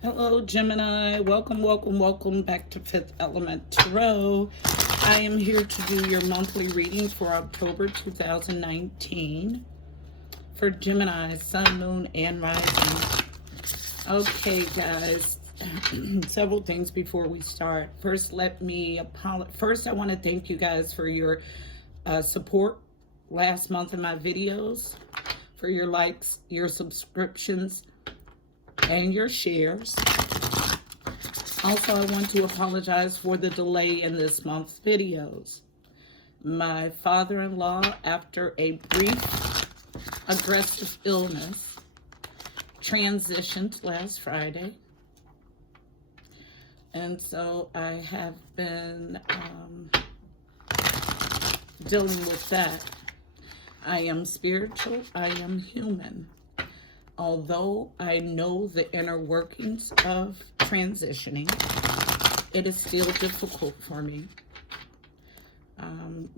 Hello, Gemini. Welcome, welcome, welcome back to Fifth Element Tarot. I am here to do your monthly reading for October 2019 for Gemini, Sun, Moon, and Rising. Okay, guys. Several things before we start. First, I want to thank you guys for your support last month in my videos, for your likes, your subscriptions, and your shares. Also, I want to apologize for the delay in this month's videos. My father-in-law, after a brief aggressive illness, transitioned last Friday. And so I have been dealing with that. I am spiritual, I am human. Although I know the inner workings of transitioning, it is still difficult for me.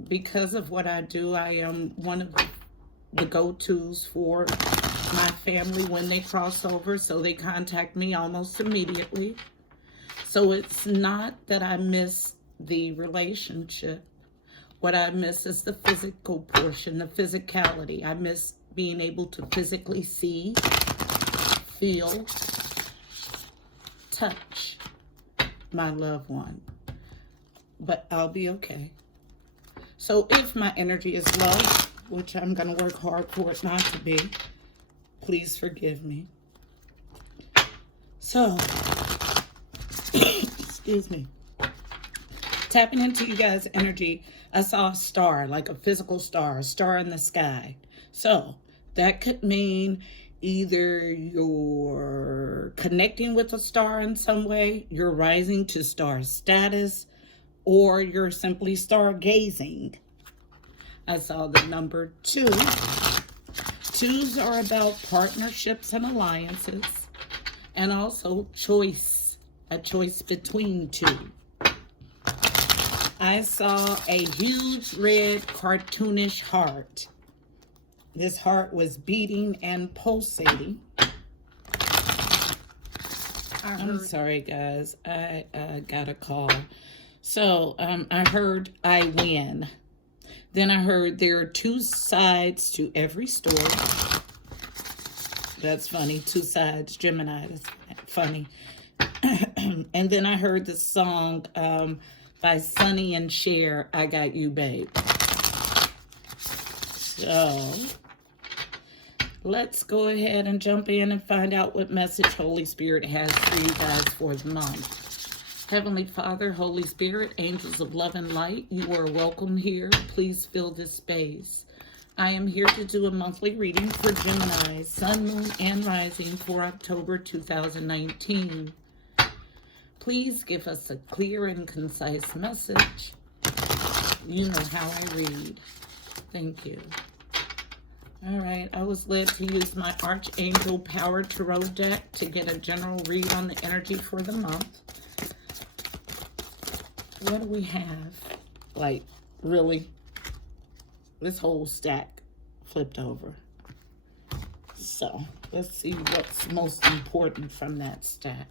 Because of what I do, I am one of the go-tos for my family when they cross over, so they contact me almost immediately. So it's not that I miss the relationship. What I miss is the physical portion, the physicality. I miss being able to physically see, feel, touch my loved one. But I'll be okay. So if my energy is low, which I'm going to work hard for it not to be, please forgive me. So, excuse me. Tapping into you guys' energy, I saw a star, like a physical star, a star in the sky. So that could mean either you're connecting with a star in some way, you're rising to star status, or you're simply stargazing. I saw the number 2. 2s are about partnerships and alliances, and also choice, a choice between two. I saw a huge red cartoonish heart. This heart was beating and pulsating. I'm sorry, guys. I got a call. So I heard I win. Then I heard there are 2 sides to every story. That's funny. 2 sides, Gemini. That's funny. And then I heard the song by Sonny and Cher, I Got You, Babe. So let's go ahead and jump in and find out what message Holy Spirit has for you guys for the month. Heavenly Father, Holy Spirit, angels of love and light, you are welcome here. Please fill this space. I am here to do a monthly reading for Gemini, Sun, Moon, and Rising for October 2019. Please give us a clear and concise message. You know how I read. Thank you. All right, I was led to use my Archangel Power Tarot deck to get a general read on the energy for the month. What do we have? Like, really? This whole stack flipped over. So, let's see what's most important from that stack.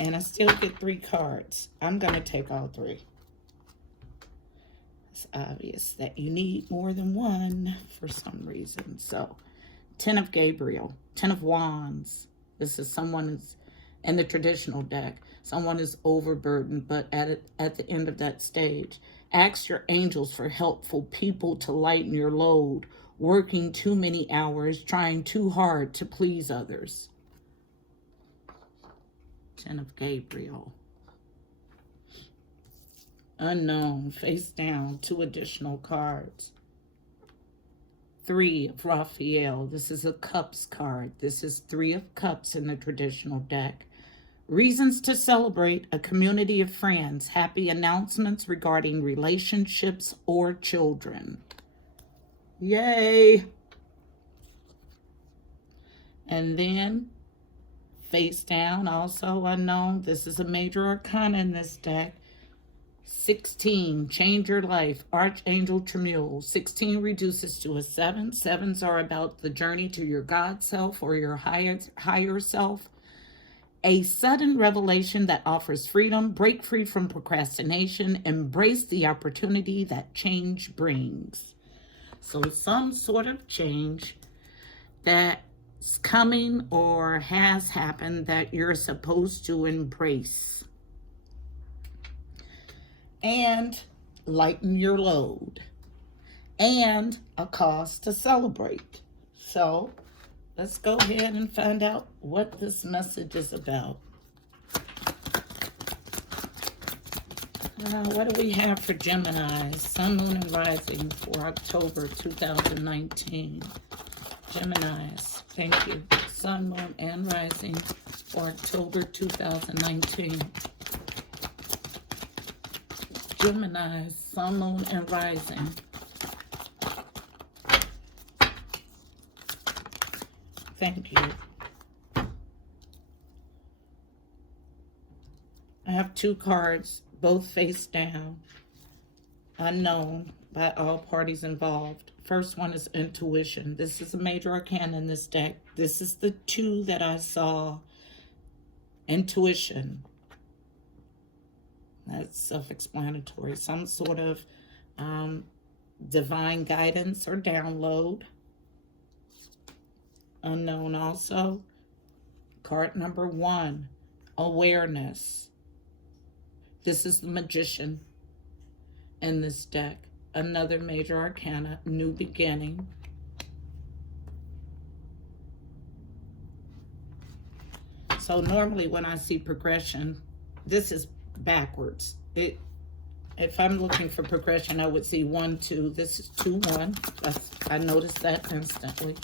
And I still get 3 cards. I'm going to take all 3. It's obvious that you need more than one for some reason. So, 10 of Gabriel, 10 of Wands. This is someone who's in the traditional deck. Someone is overburdened, but at the end of that stage. Ask your angels for helpful people to lighten your load. Working too many hours, trying too hard to please others. 10 of Gabriel. Unknown, face down, 2 additional cards. 3 of Raphael. This is a Cups card. This is 3 of Cups in the traditional deck. Reasons to celebrate, a community of friends. Happy announcements regarding relationships or children. Yay! And then face down, also unknown. This is a major arcana in this deck. 16, change your life, Archangel Tremule. 16 reduces to a 7. 7s are about the journey to your God self or your higher self. A sudden revelation that offers freedom. Break free from procrastination. Embrace the opportunity that change brings. So some sort of change that's coming or has happened that you're supposed to embrace. And lighten your load. And a cause to celebrate. So let's go ahead and find out what this message is about. What do we have for Gemini? Sun, Moon, and Rising for October 2019. Geminis, thank you. Sun, Moon, and Rising for October 2019. Gemini, Sun, Moon, and Rising. Thank you. I have 2 cards, both face down. Unknown by all parties involved. First one is intuition. This is a major arcana in this deck. This is the 2 that I saw. Intuition. That's self-explanatory. Some sort of divine guidance or download. Unknown also. Card number 1, awareness. This is the magician in this deck. Another major arcana, new beginning. So normally when I see progression, this is backwards. If I'm looking for progression, I would see 1, 2. This is 2, 1. I noticed that instantly.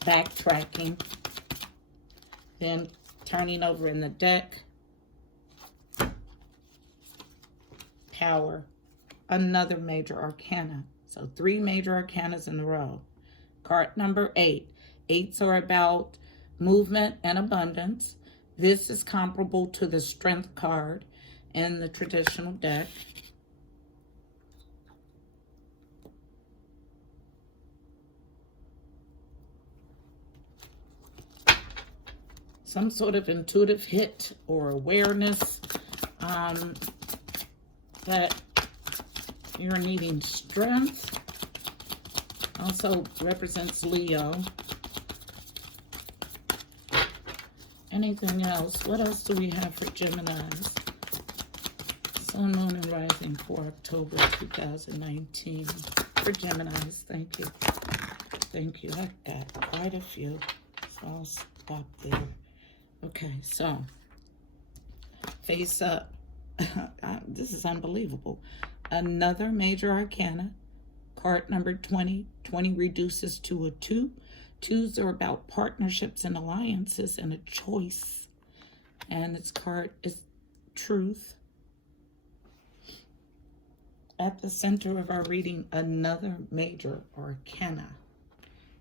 Backtracking. Then turning over in the deck. Tower. Another major arcana. So 3 major arcanas in a row. Card number 8. 8s are about movement and abundance. This is comparable to the Strength card in the traditional deck. Some sort of intuitive hit or awareness that you're needing strength. Also represents Leo. Anything else? What else do we have for Geminis? Sun, Moon, and Rising for October 2019. For Geminis, thank you. Thank you. I got quite a few, so I'll stop there. Okay, so face up. This is unbelievable. Another major arcana. Card number 20. 20 reduces to a 2. 2s are about partnerships and alliances and a choice. And its card is truth. At the center of our reading, another major arcana.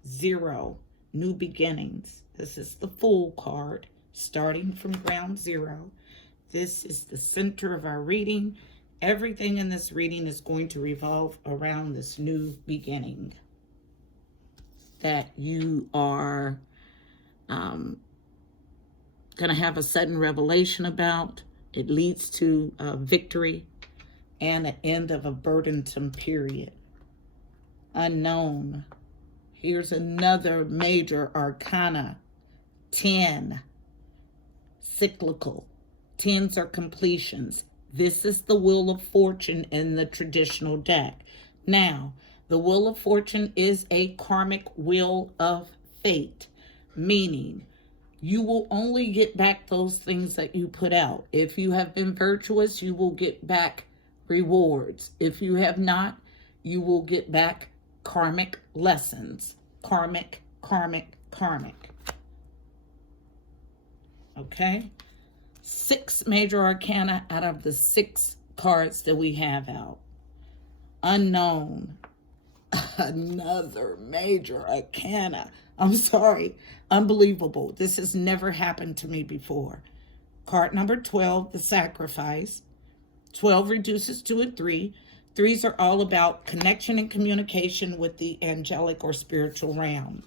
0, new beginnings. This is the Fool card, starting from ground zero. This is the center of our reading. Everything in this reading is going to revolve around this new beginning that you are going to have a sudden revelation about. It leads to victory and an end of a burdensome period. Unknown. Here's another major arcana. 10. Cyclical. 10s are completions. This is the Wheel of Fortune in the traditional deck. Now, the Wheel of Fortune is a karmic wheel of fate, meaning you will only get back those things that you put out. If you have been virtuous, you will get back rewards. If you have not, you will get back karmic lessons. Karmic. Okay? 6 major arcana out of the 6 cards that we have out. Unknown. Another major arcana. I'm sorry. Unbelievable. This has never happened to me before. Card number 12, the Sacrifice. 12 reduces to a 3. Threes are all about connection and communication with the angelic or spiritual realm.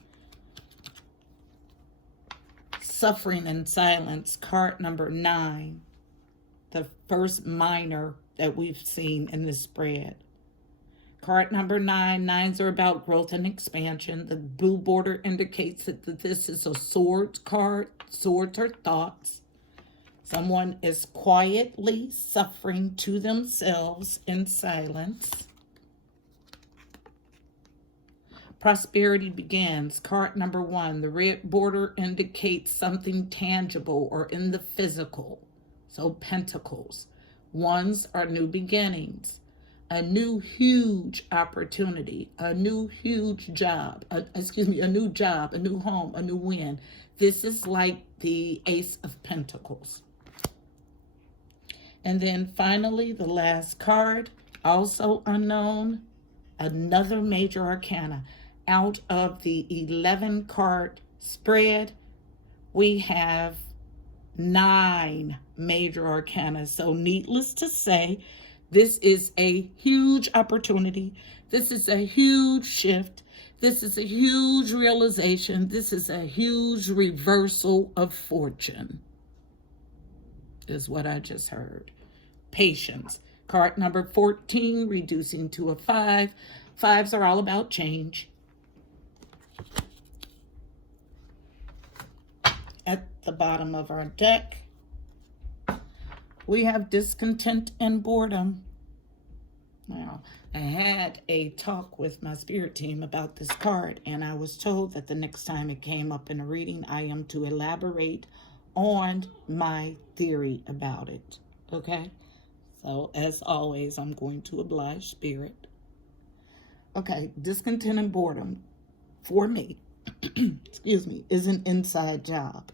Suffering in silence, card number 9. The first minor that we've seen in this spread. Card number 9. Nines are about growth and expansion. The blue border indicates that this is a swords card. Swords are thoughts. Someone is quietly suffering to themselves in silence. Prosperity begins. Card number 1. The red border indicates something tangible or in the physical. So pentacles. Ones are new beginnings. A new huge opportunity. A new huge job. A new job, a new home, a new win. This is like the Ace of Pentacles. And then finally, the last card, also unknown, another major arcana. Out of the 11 card spread, we have 9 major arcana. So needless to say, this is a huge opportunity. This is a huge shift. This is a huge realization. This is a huge reversal of fortune, is what I just heard. Patience. Card number 14, reducing to a 5. Fives are all about change. At the bottom of our deck, we have discontent and boredom. Now, I had a talk with my spirit team about this card, and I was told that the next time it came up in a reading, I am to elaborate on my theory about it. Okay? So, as always, I'm going to oblige spirit. Okay, discontent and boredom, for me, excuse me, is an inside job.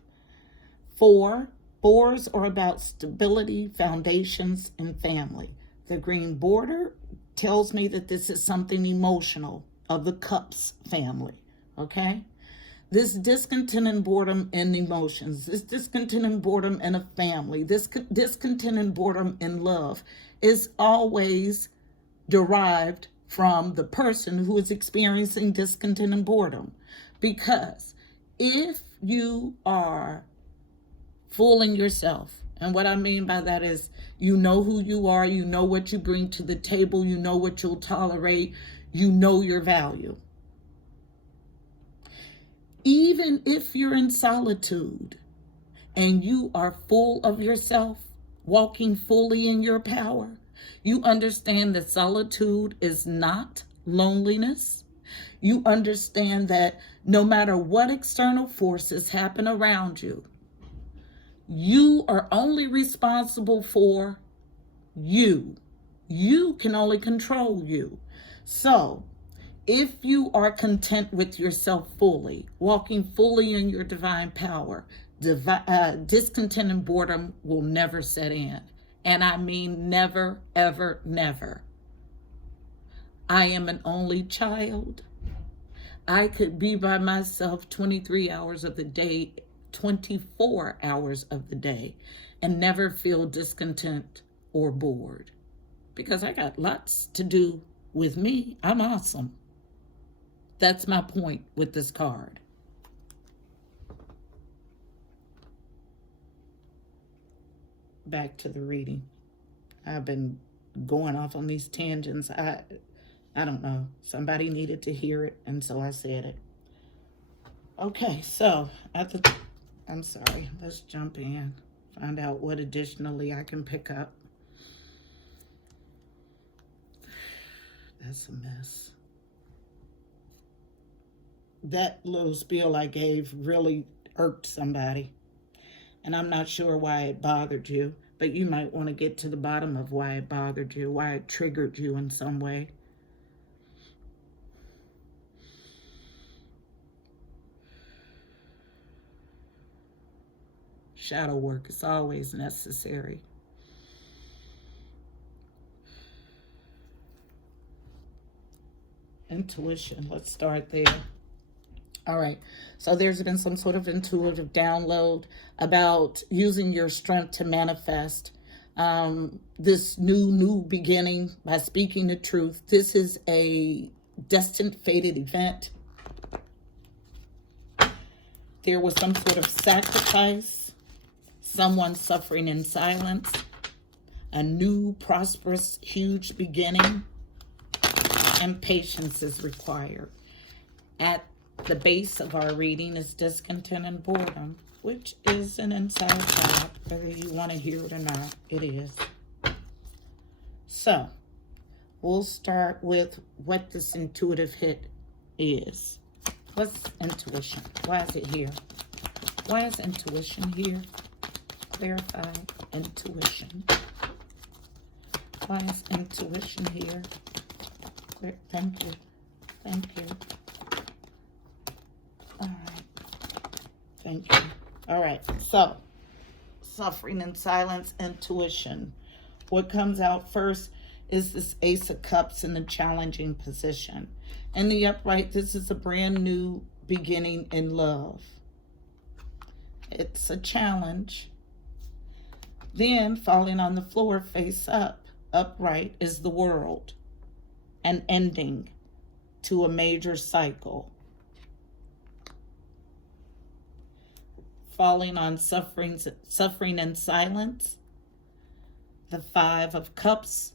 4s are about stability, foundations, and family. The green border tells me that this is something emotional of the Cups family, okay? This discontent and boredom in emotions, this discontent and boredom in a family, this discontent and boredom in love is always derived from the person who is experiencing discontent and boredom. Because if you are fooling yourself, and what I mean by that is you know who you are, you know what you bring to the table, you know what you'll tolerate, you know your value. Even if you're in solitude and you are full of yourself, walking fully in your power, you understand that solitude is not loneliness. You understand that no matter what external forces happen around you, you are only responsible for you. You can only control you. So, if you are content with yourself fully, walking fully in your divine power, discontent and boredom will never set in. And I mean never, ever, never. I am an only child. I could be by myself 23 hours of the day, 24 hours of the day, and never feel discontent or bored. Because I got lots to do with me. I'm awesome. That's my point with this card. Back to the reading. I've been going off on these tangents. I don't know. Somebody needed to hear it, and so I said it. Okay, so I'm sorry. Let's jump in. Find out what additionally I can pick up. That's a mess. That little spiel I gave really irked somebody. And I'm not sure why it bothered you, but you might want to get to the bottom of why it bothered you, why it triggered you in some way. Shadow work is always necessary. Intuition, let's start there. All right, so there's been some sort of intuitive download about using your strength to manifest. this new beginning by speaking the truth. This is a destined, fated event. There was some sort of sacrifice, someone suffering in silence, a new, prosperous, huge beginning, and patience is required. At the base of our reading is discontent and boredom, which is an inside job, whether you want to hear it or not, it is. So, we'll start with what this intuitive hit is. What's intuition? Why is it here? Why is intuition here? Clarify intuition. Why is intuition here? Thank you. Thank you. All right. Thank you. All right. So, suffering in silence, intuition. What comes out first is this Ace of Cups in the challenging position. In the upright, this is a brand new beginning in love. It's a challenge. Then, falling on the floor face up, upright, is the World. An ending to a major cycle. Falling on suffering in silence, the Five of Cups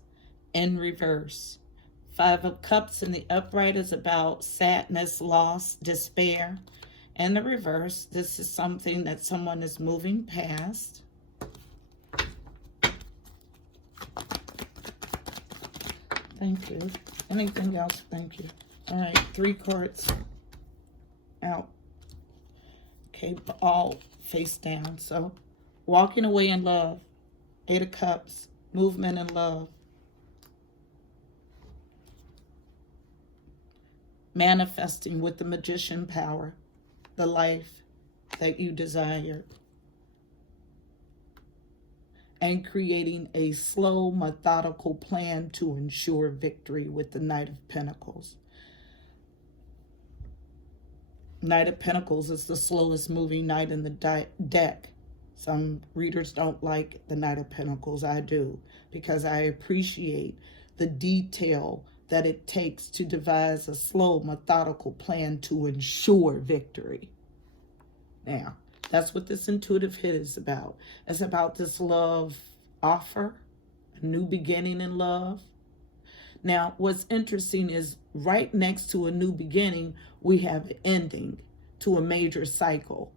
in reverse. Five of Cups in the upright is about sadness, loss, despair. In the reverse, this is something that someone is moving past. Thank you. Anything else? Thank you. All right, 3 cards out. Okay, all face down. So, walking away in love. 8 of Cups, movement in love. Manifesting with the magician power, the life that you desire. And creating a slow, methodical plan to ensure victory with the Knight of Pentacles. Knight of Pentacles is the slowest moving knight in the deck. Some readers don't like the Knight of Pentacles. I do, because I appreciate the detail that it takes to devise a slow, methodical plan to ensure victory. Now, that's what this intuitive hit is about. It's about this love offer, a new beginning in love. Now, what's interesting is right next to a new beginning, we have an ending to a major cycle.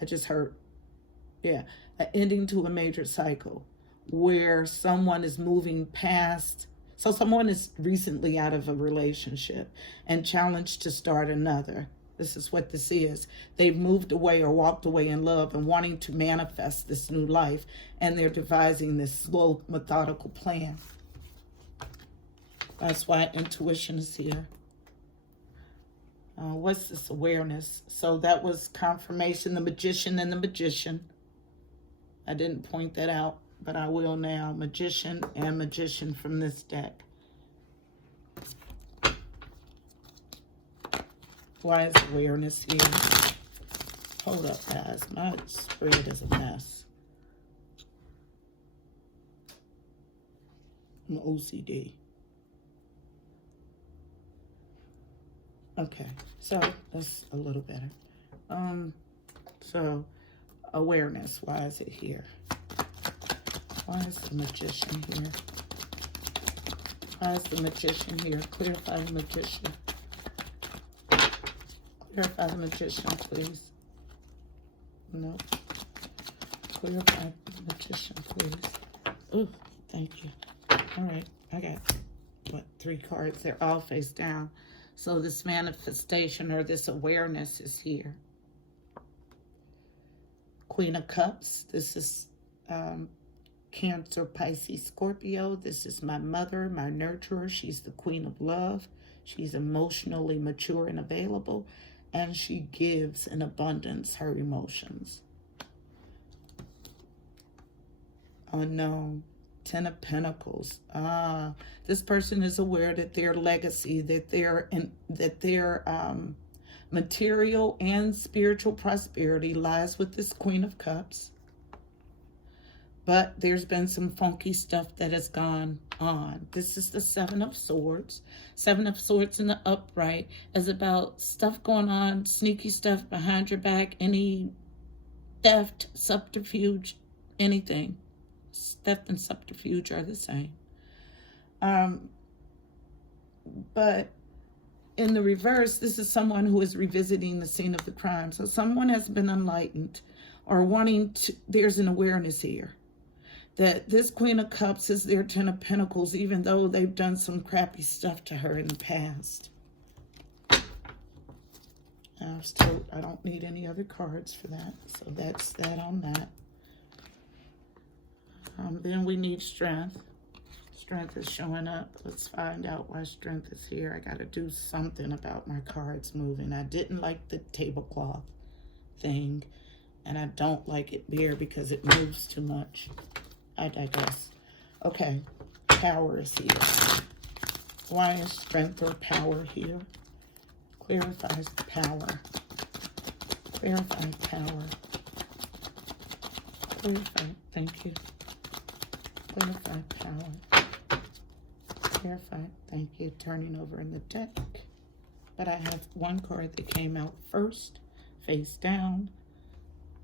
I just heard, yeah, an ending to a major cycle where someone is moving past. So someone is recently out of a relationship and challenged to start another. This is what this is. They've moved away or walked away in love and wanting to manifest this new life, and they're devising this slow, methodical plan. That's why intuition is here. What's this awareness? So that was confirmation, the magician and the magician. I didn't point that out, but I will now. Magician and magician from this deck. Why is awareness here? Hold up, guys. My spread is a mess. I'm OCD. Okay, so that's a little better. So awareness, why is it here? Why is the magician here? Why is the magician here? Clarify the magician. Clarify the magician, please. No. Clarify the magician, please. Oh, thank you. All right, I got, what, 3 cards. They're all face down. So this manifestation or this awareness is here. Queen of Cups. This is Cancer, Pisces, Scorpio. This is my mother, my nurturer. She's the queen of love. She's emotionally mature and available. And she gives in abundance her emotions. Unknown. 10 of Pentacles. This person is aware that their legacy, that their material and spiritual prosperity lies with this Queen of Cups. but there's been some funky stuff that has gone on. This is the Seven of Swords. Seven of Swords in the upright is about stuff going on, sneaky stuff behind your back, any theft, subterfuge, anything. Theft and subterfuge are the same. But in the reverse, this is someone who is revisiting the scene of the crime. So someone has been enlightened or wanting to, there's an awareness here that this Queen of Cups is their Ten of Pentacles, even though they've done some crappy stuff to her in the past. I was told I don't need any other cards for that. So that's that on that. Then we need strength. Strength is showing up. Let's find out why strength is here. I got to do something about my cards moving. I didn't like the tablecloth thing, and I don't like it there because it moves too much. I digress. Okay, power is here. Why is strength or power here? Clarifies power. Clarify power. Clarify, thank you. Clarify power. Clarify, thank you. Turning over in the deck. But I have one card that came out first, face down.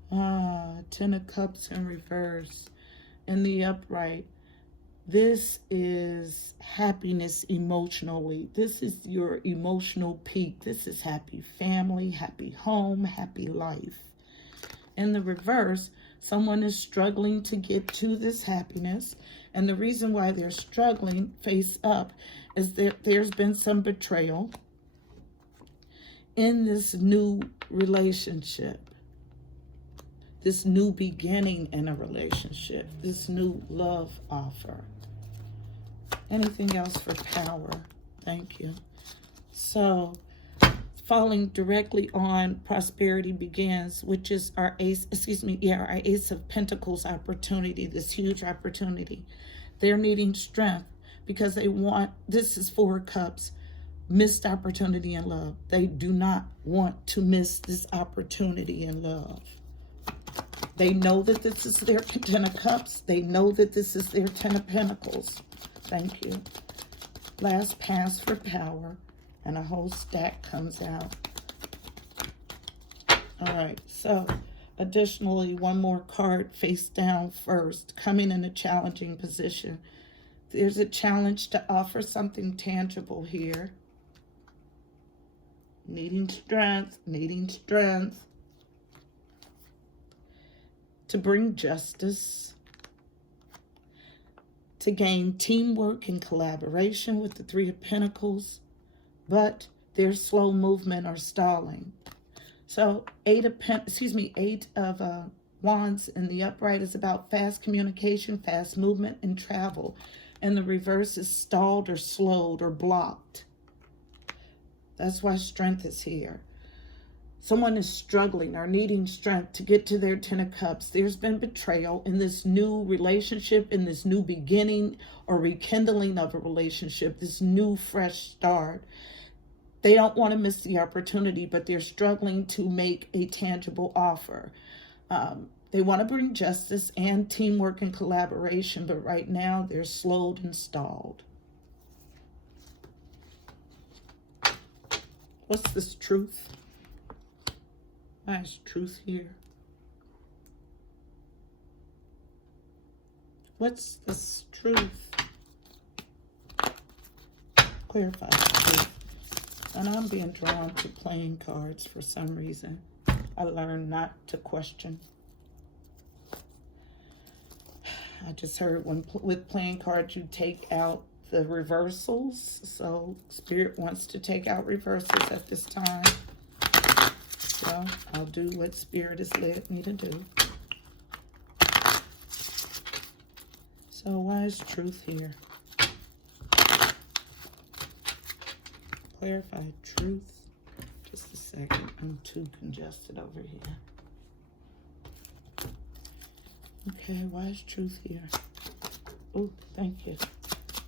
Ten of Cups in reverse. In the upright, this is happiness emotionally. This is your emotional peak. This is happy family, happy home, happy life. In the reverse, someone is struggling to get to this happiness. And the reason why they're struggling face up is that there's been some betrayal in this new relationship. This new beginning in a relationship, this new love offer. Anything else for power? Thank you. So, falling directly on prosperity begins, which is our ace, our Ace of Pentacles opportunity, this huge opportunity. They're needing strength because they want, this is Four of Cups, missed opportunity in love. They do not want to miss this opportunity in love. They know that this is their Ten of Cups. They know that this is their Ten of Pentacles. Thank you. Last pass for power. And a whole stack comes out. All right. So, additionally, one more card face down first. Coming in a challenging position. There's a challenge to offer something tangible here. Needing strength. Needing strength. To bring justice, to gain teamwork and collaboration with the Three of Pentacles, but their slow movement or stalling. So Eight of Wands in the upright is about fast communication, fast movement, and travel, and the reverse is stalled or slowed or blocked. That's why strength is here. Someone is struggling or needing strength to get to their Ten of Cups. There's been betrayal in this new relationship, in this new beginning or rekindling of a relationship, this new fresh start. They don't want to miss the opportunity, but they're struggling to make a tangible offer. They want to bring justice and teamwork and collaboration, but right now they're slowed and stalled. What's this truth? Why is truth here? What's this truth? Clarify truth. And I'm being drawn to playing cards for some reason. I learned not to question. I just heard with playing cards you take out the reversals. So Spirit wants to take out reversals at this time. So I'll do what Spirit has led me to do. So why is truth here? Clarify truth. Just a second. I'm too congested over here. Okay, why is truth here? Oh, thank you.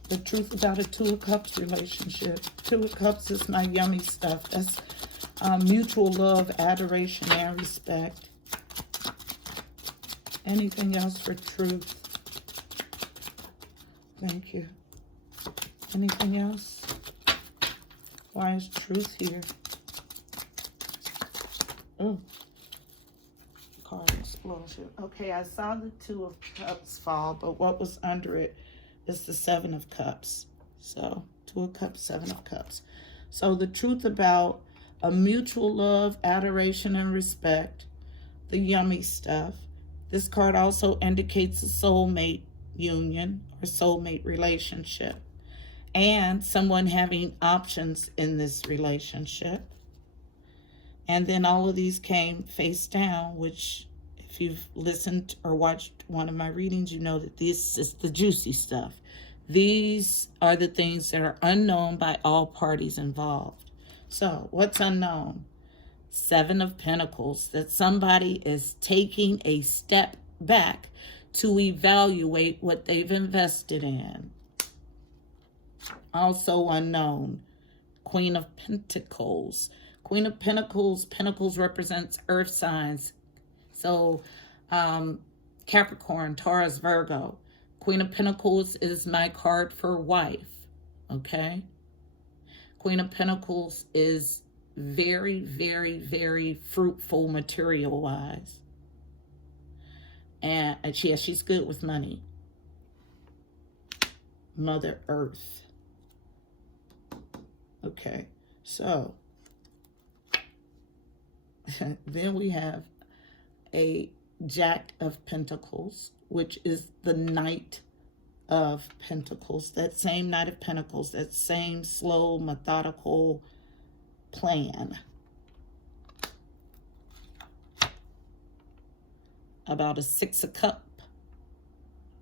The truth about a Two of Cups relationship. Two of Cups is my yummy stuff. That's mutual love, adoration, and respect. Anything else for truth? thank you. Anything else? Why is truth here? Oh, card explosion. Okay, I saw the 2 of Cups fall, but what was under it is the 7 of Cups. So, 2 of Cups, 7 of Cups. So, the truth about a mutual love, adoration, and respect, the yummy stuff. This card also indicates a soulmate union or soulmate relationship, and someone having options in this relationship. And then all of these came face down, which if you've listened or watched one of my readings, you know that this is the juicy stuff. These are the things that are unknown by all parties involved. So what's unknown? 7 of Pentacles, that somebody is taking a step back to evaluate what they've invested in. Also unknown, Queen of Pentacles. Queen of Pentacles, Pentacles represents earth signs. So Capricorn, Taurus, Virgo. Queen of Pentacles is my card for wife, okay? Queen of Pentacles is very, very, very fruitful material-wise. And yeah, she's good with money. Mother Earth. Okay, so then we have a Jack of Pentacles, which is the Knight of Pentacles. That same Knight of Pentacles, that same slow, methodical plan about a 6 of Cup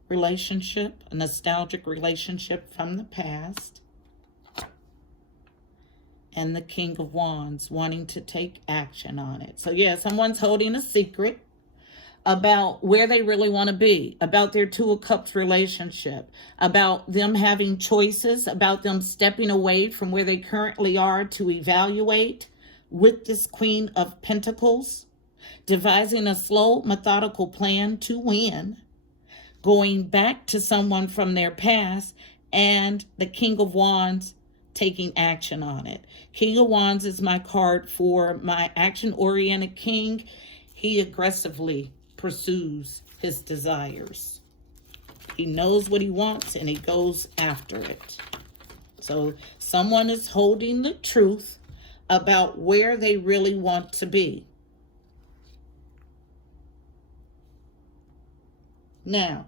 relationship, a nostalgic relationship from the past, and the King of Wands wanting to take action on it. So yeah, someone's holding a secret about where they really want to be, about their 2 of Cups relationship, about them having choices, about them stepping away from where they currently are to evaluate with this Queen of Pentacles, devising a slow, methodical plan to win, going back to someone from their past, and the King of Wands taking action on it. King of Wands is my card for my action-oriented king. He aggressively pursues his desires. He knows what he wants and he goes after it. So someone is holding the truth about where they really want to be. Now,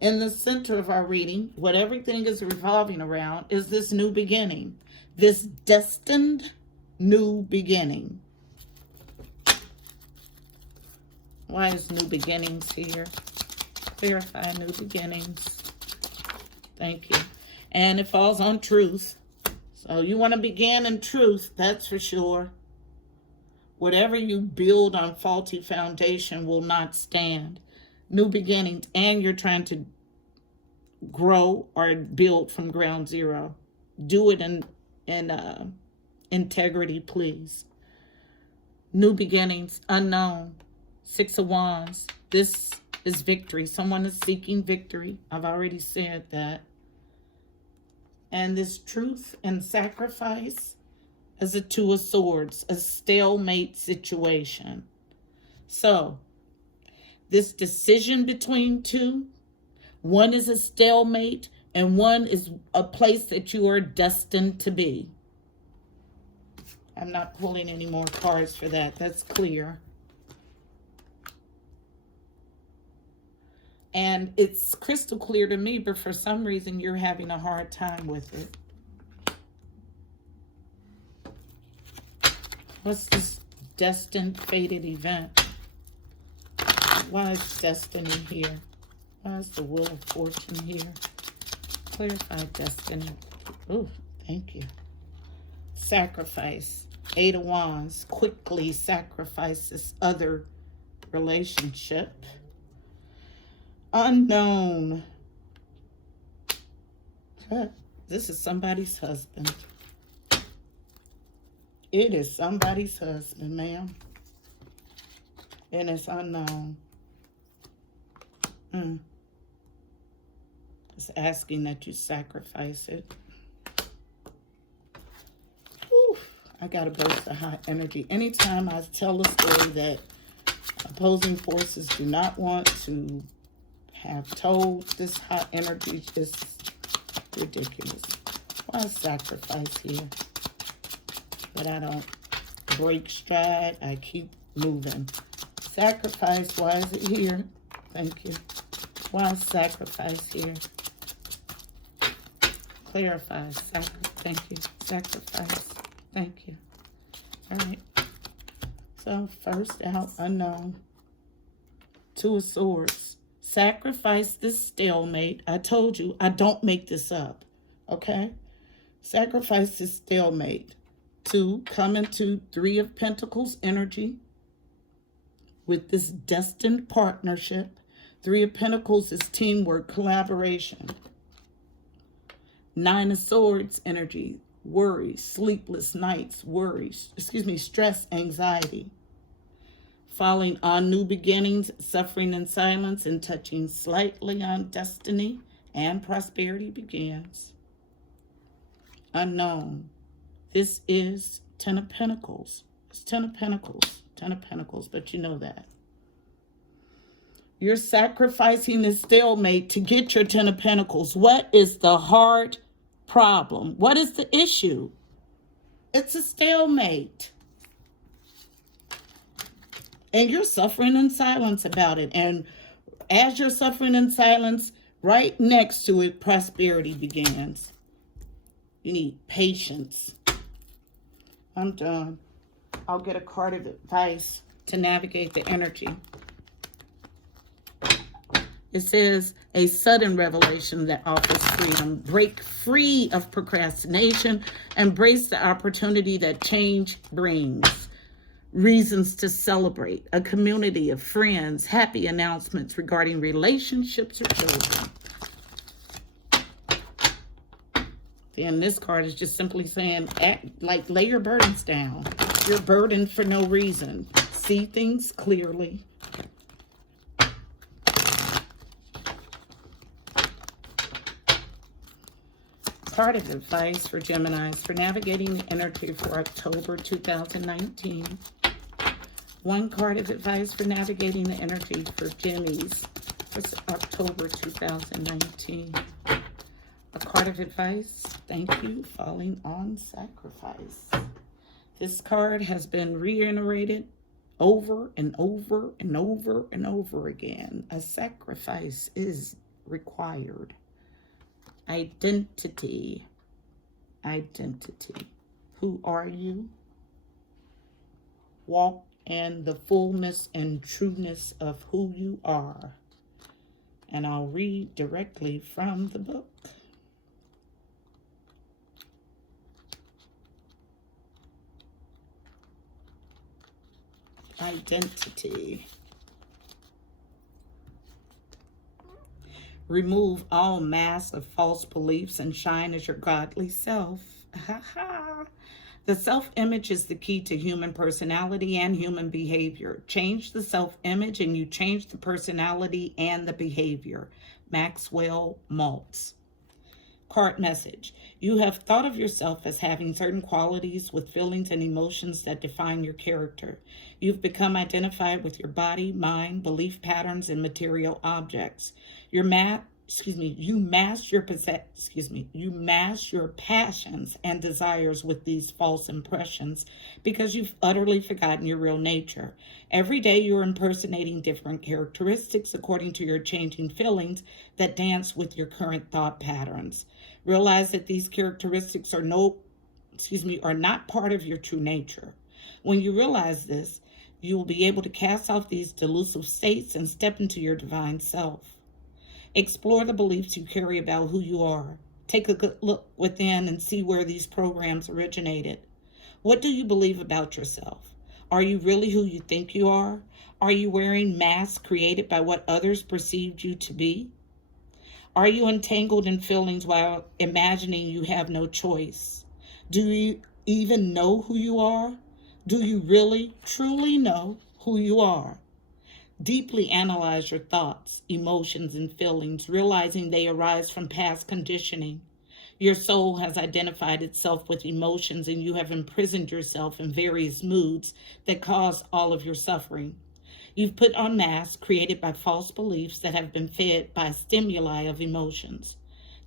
in the center of our reading, what everything is revolving around is this new beginning, this destined new beginning. Why is new beginnings here? Clarify new beginnings. Thank you. And it falls on truth. So you want to begin in truth, that's for sure. Whatever you build on faulty foundation will not stand. New beginnings, and you're trying to grow or build from ground zero. Do it in integrity, please. New beginnings, unknown. 6 of Wands. This is victory. Someone is seeking victory. I've already said that. And this truth and sacrifice is a 2 of Swords, a stalemate situation. So, this decision between 2, one is a stalemate and one is a place that you are destined to be. I'm not pulling any more cards for that. That's clear. And it's crystal clear to me, but for some reason you're having a hard time with it. What's this destined, fated event? Why is destiny here? Why is the Wheel of Fortune here? Clarify destiny. Oh, thank you. Sacrifice. 8 of Wands. Quickly sacrifice this other relationship. Unknown. This is somebody's husband. It is somebody's husband, ma'am. And it's unknown. is asking that you sacrifice it. Whew, I got a burst of hot energy. Anytime I tell a story that opposing forces do not want to have told, this hot energy is ridiculous. Why sacrifice here? But I don't break stride. I keep moving. Sacrifice, why is it here? Thank you. Why sacrifice here? Clarify, thank you. Sacrifice, thank you. All right. So first out, unknown. Two of Swords. Sacrifice this stalemate. I told you, I don't make this up. Okay? Sacrifice this stalemate to come into Three of Pentacles energy with this destined partnership. Three of Pentacles is teamwork, collaboration. Nine of Swords energy, worry, sleepless nights, worries, stress, anxiety. Falling on new beginnings, suffering in silence, and touching slightly on destiny and prosperity begins. Unknown. This is Ten of Pentacles. It's Ten of Pentacles. Ten of Pentacles, but you know that. You're sacrificing this stalemate to get your Ten of Pentacles. What is the hard problem? What is the issue? It's a stalemate. And you're suffering in silence about it. And as you're suffering in silence, right next to it, prosperity begins. You need patience. I'm done. I'll get a card of advice to navigate the energy. It says a sudden revelation that offers freedom. Break free of procrastination. Embrace the opportunity that change brings. Reasons to celebrate. A community of friends. Happy announcements regarding relationships or children. And this card is just simply saying, lay your burdens down. You're burdened for no reason. See things clearly. Card of advice for Geminis for navigating the energy for October 2019. One card of advice for navigating the energy for Gemmies for October 2019. A card of advice, thank you, falling on sacrifice. This card has been reiterated over and over and over and over again. A sacrifice is required. Identity. Identity. Who are you? Walk in the fullness and trueness of who you are. And I'll read directly from the book. Identity. Remove all masks of false beliefs and shine as your godly self. The self-image is the key to human personality and human behavior. Change the self-image and you change the personality and the behavior. Maxwell Maltz. Card message. You have thought of yourself as having certain qualities with feelings and emotions that define your character. You've become identified with your body, mind, belief patterns, and material objects. You mask your passions and desires with these false impressions because you've utterly forgotten your real nature. Every day you're impersonating different characteristics according to your changing feelings that dance with your current thought patterns. Realize that these characteristics are not part of your true nature. When you realize this, you will be able to cast off these delusive states and step into your divine self. Explore the beliefs you carry about who you are. Take a good look within and see where these programs originated. What do you believe about yourself? Are you really who you think you are? Are you wearing masks created by what others perceived you to be? Are you entangled in feelings while imagining you have no choice? Do you even know who you are? Do you really, truly know who you are? Deeply analyze your thoughts, emotions, and feelings, realizing they arise from past conditioning. Your soul has identified itself with emotions, and you have imprisoned yourself in various moods that cause all of your suffering. You've put on masks created by false beliefs that have been fed by stimuli of emotions.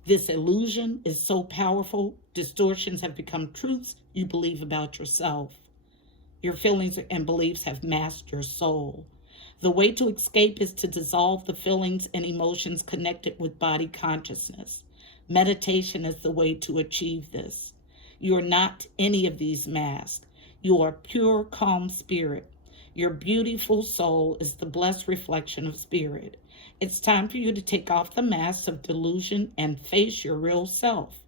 This illusion is so powerful, distortions have become truths you believe about yourself. Your feelings and beliefs have masked your soul. The way to escape is to dissolve the feelings and emotions connected with body consciousness. Meditation is the way to achieve this. You are not any of these masks. You are pure, calm spirit. Your beautiful soul is the blessed reflection of spirit. It's time for you to take off the masks of delusion and face your real self.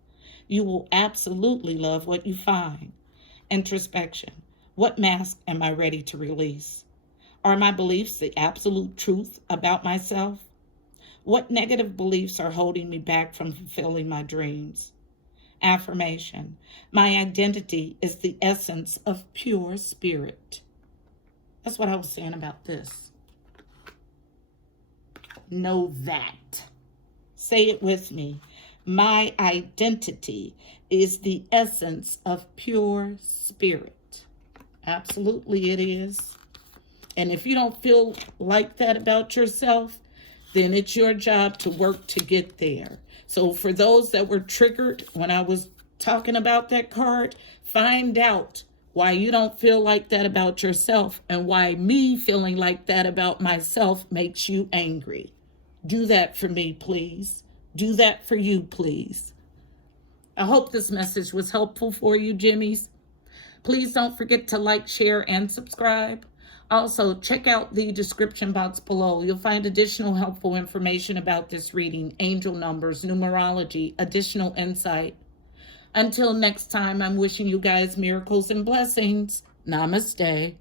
You will absolutely love what you find. Introspection. What mask am I ready to release? Are my beliefs the absolute truth about myself? What negative beliefs are holding me back from fulfilling my dreams? Affirmation. My identity is the essence of pure spirit. That's what I was saying about this. Know that. Say it with me. My identity is the essence of pure spirit. Absolutely it is. And if you don't feel like that about yourself, then it's your job to work to get there. So for those that were triggered when I was talking about that card, find out why you don't feel like that about yourself and why me feeling like that about myself makes you angry. Do that for me, please. Do that for you, please. I hope this message was helpful for you, Jimmies. Please don't forget to like, share, and subscribe. Also, check out the description box below. You'll find additional helpful information about this reading, angel numbers, numerology, additional insight. Until next time, I'm wishing you guys miracles and blessings. Namaste.